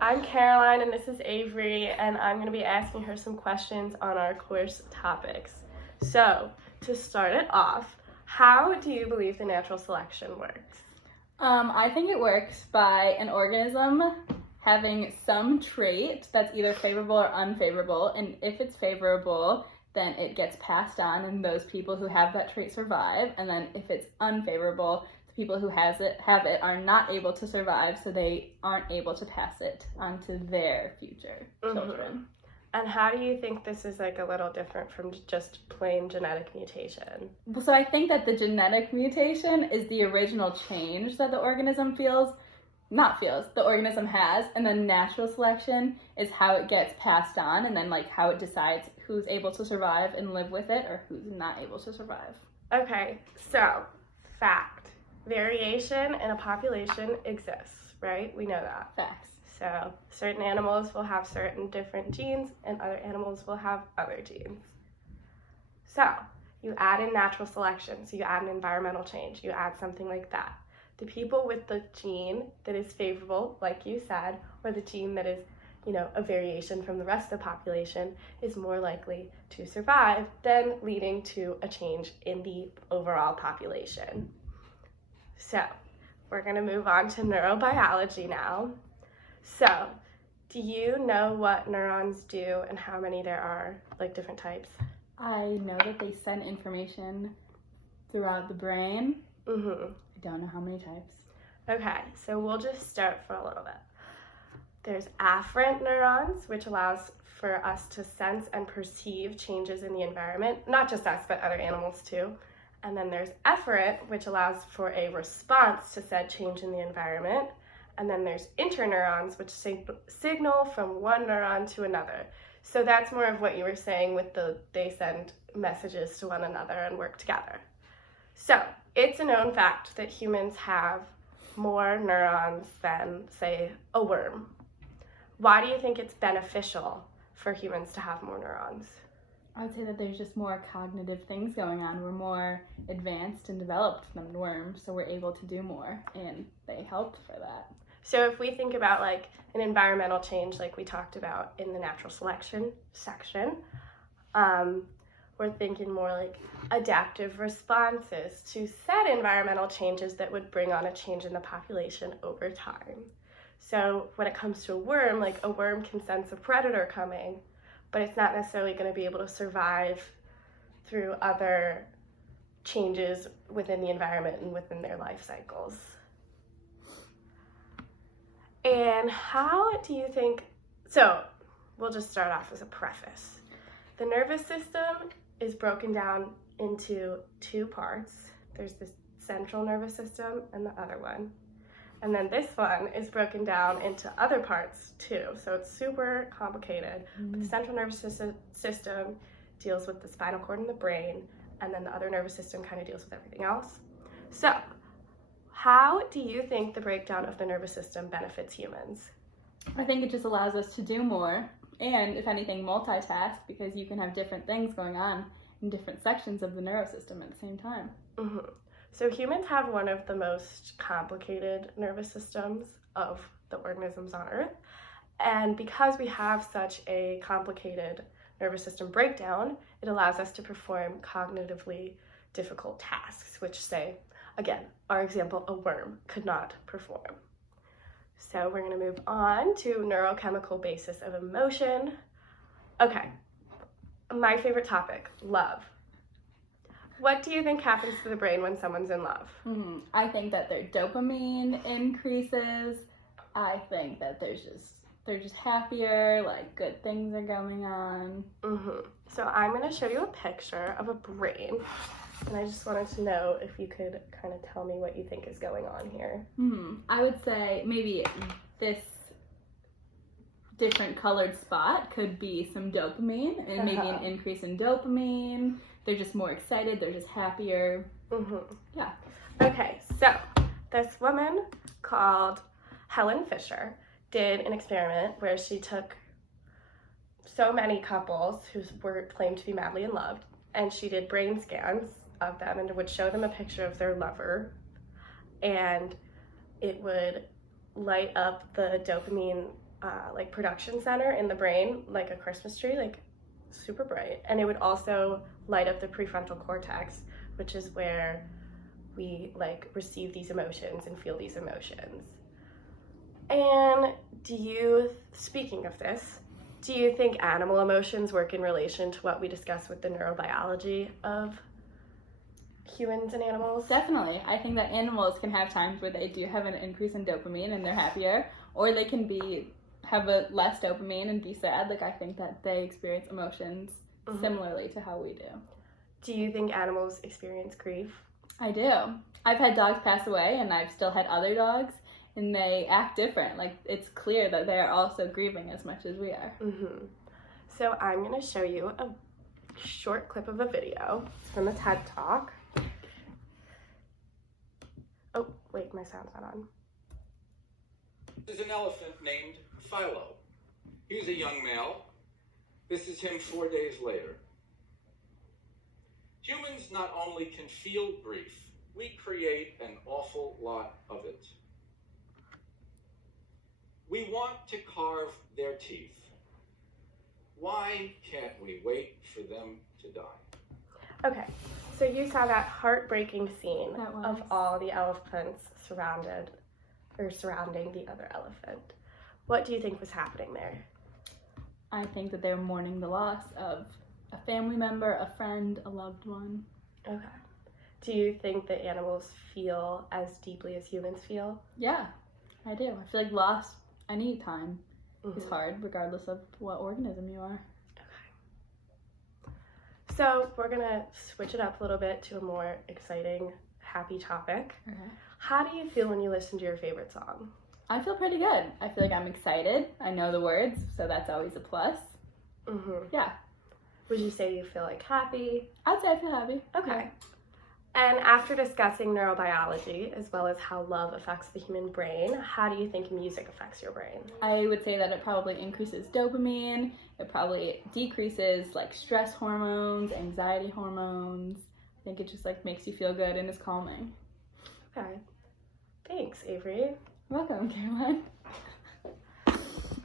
I'm Caroline and this is Avery, and I'm going to be asking her some questions on our course topics. So, to start it off, how do you believe the natural selection works? I think it works by an organism having some trait that's either favorable or unfavorable, and if it's favorable, then it gets passed on, and those people who have that trait survive, and then if it's unfavorable, the people who have it are not able to survive, so they aren't able to pass it on to their future children. And how do you think this is like a little different from just plain genetic mutation? So I think that the genetic mutation is the original change that the organism the organism has, and then natural selection is how it gets passed on, and then like how it decides who's able to survive and live with it or who's not able to survive. Okay, so fact, variation in a population exists, right? We know that. Facts. So certain animals will have certain different genes and other animals will have other genes. So you add in natural selection, so you add an environmental change, you add something like that. The people with the gene that is favorable, like you said, or the gene that is, a variation from the rest of the population is more likely to survive, then leading to a change in the overall population. So we're going to move on to neurobiology now. So, do you know what neurons do and how many there are, like different types? I know that they send information throughout the brain. I don't know how many types. Okay, so we'll just start for a little bit. There's afferent neurons, which allows for us to sense and perceive changes in the environment, not just us, but other animals too. And then there's efferent, which allows for a response to said change in the environment. And then there's interneurons, which signal from one neuron to another. So that's more of what you were saying with they send messages to one another and work together. So it's a known fact that humans have more neurons than, say, a worm. Why do you think it's beneficial for humans to have more neurons? I would say that there's just more cognitive things going on. We're more advanced and developed than worms, so we're able to do more, and they help for that. So if we think about like an environmental change like we talked about in the natural selection section, we're thinking more like adaptive responses to said environmental changes that would bring on a change in the population over time. So when it comes to a worm, like a worm can sense a predator coming, but it's not necessarily going to be able to survive through other changes within the environment and within their life cycles. And how do you think, so we'll just start off as a preface. The nervous system is broken down into two parts. There's the central nervous system and the other one. And then this one is broken down into other parts too. So it's super complicated. But the central nervous system deals with the spinal cord and the brain, and then the other nervous system kind of deals with everything else. So how do you think the breakdown of the nervous system benefits humans? I think it just allows us to do more, and if anything, multitask, because you can have different things going on in different sections of the neurosystem at the same time. So humans have one of the most complicated nervous systems of the organisms on Earth, and because we have such a complicated nervous system breakdown, it allows us to perform cognitively difficult tasks, which say, again, our example, a worm could not perform. So we're going to move on to neurochemical basis of emotion. Okay, my favorite topic, love. What do you think happens to the brain when someone's in love? I think that their dopamine increases. I think that they're just happier, like good things are going on. So I'm going to show you a picture of a brain. And I just wanted to know if you could kind of tell me what you think is going on here. I would say maybe this different colored spot could be some dopamine, and maybe an increase in dopamine. They're just more excited, they're just happier. Yeah. Okay, so this woman called Helen Fisher did an experiment where she took so many couples who were claimed to be madly in love, and she did brain scans of them and would show them a picture of their lover, and it would light up the dopamine like production center in the brain, like a Christmas tree, like super bright. And it would also light up the prefrontal cortex, which is where we like receive these emotions and feel these emotions. And speaking of this, do you think animal emotions work in relation to what we discussed with the neurobiology of humans and animals? Definitely. I think that animals can have times where they do have an increase in dopamine and they're happier, or they can have a less dopamine and be sad. Like, I think that they experience emotions similarly to how we do. Do you think animals experience grief? I do. I've had dogs pass away, and I've still had other dogs, and they act different. Like, it's clear that they are also grieving as much as we are. So I'm going to show you a short clip of a video from a TED Talk. Oh, wait, my sound's not on. This is an elephant named Philo. He's a young male. This is him 4 days later. Humans not only can feel grief, we create an awful lot of it. We want to carve their teeth. Why can't we wait for them to die? Okay, so you saw that heartbreaking scene That was. of all the elephants surrounding the other elephant. What do you think was happening there? I think that they're mourning the loss of a family member, a friend, a loved one. Okay. Do you think that animals feel as deeply as humans feel? Yeah, I do. I feel like loss any time is hard, regardless of what organism you are. So we're gonna switch it up a little bit to a more exciting, happy topic. Okay. How do you feel when you listen to your favorite song? I feel pretty good. I feel like I'm excited. I know the words, so that's always a plus. Yeah. Would you say you feel like happy? I'd say I feel happy. Okay. Yeah. And after discussing neurobiology, as well as how love affects the human brain, how do you think music affects your brain? I would say that it probably increases dopamine. It probably decreases like stress hormones, anxiety hormones. I think it just like makes you feel good and is calming. Okay. Thanks, Avery. Welcome, Caroline.